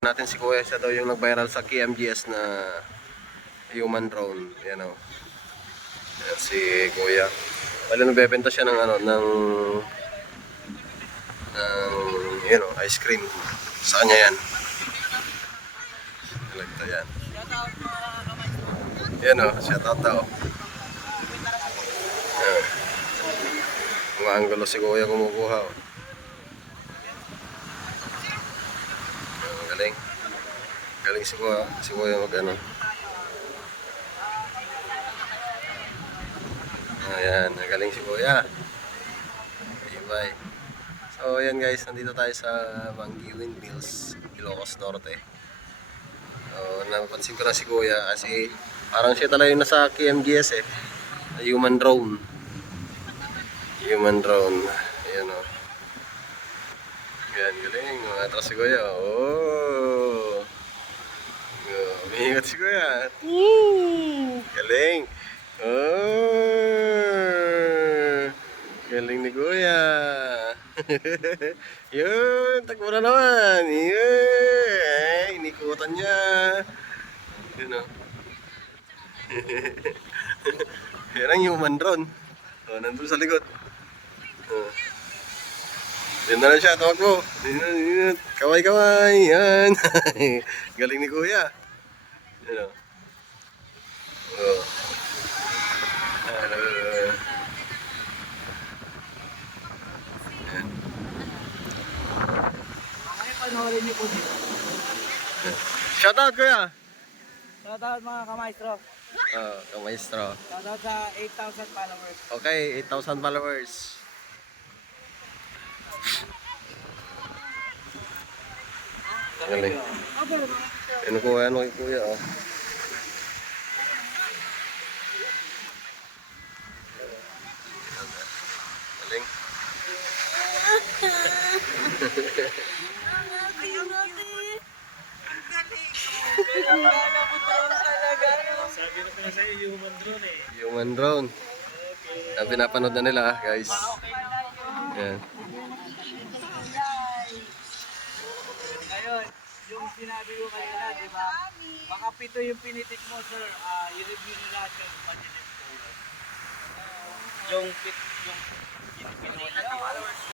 Natin si Kuya, siya daw yung nag-viral sa KMGS na human drone. Yan o. Yan si Kuya. Bali nagbebenta siya ng ano, ng you know, ice cream. Saan niya yan? Talagta yan. Yan o, shout out daw. Yan. Mga anggulo si Kuya kumukuha o. Galing. Galing si Kuya mag ano. Ayan, galing si Kuya. Bye. So ayan guys, nandito tayo sa Bangi Windmills, Ilocos Norte. So napansin ko na si Kuya kasi parang siya talaga yung nasa KMGS eh. Human drone. Human drone. Ayan o. Ayan, galing. Atras si Kuya. Oh! Umiingat si Kuya. Galing. Oh! Galing ni Kuya. Yun, takbo na naman. Yun. Ay, inikutan niya. Yun o. Yan ang human drone. O, nandun sa likod. O. Yan na lang siya, tawag mo. Kaway-kaway. Yan. Galing ni Kuya. Yan o. O. Panoorin niyo po dito. Shoutout Kuya. Shoutout mga kamaestro. Kamaestro. Shoutout sa 8,000 followers. Okay, 8,000 followers. Galing. Ano Kuya, ano kay Kuya oh. Galing. Sabi na pala sa'yo, human drone eh. Human drone. Pinapanood na nila guys. Yan. Ngayon, yung sinabi ko kayo na, di ba? Baka 7 yung pinitik mo, sir. I-review nyo lahat yung budget ko. Yung pit, yung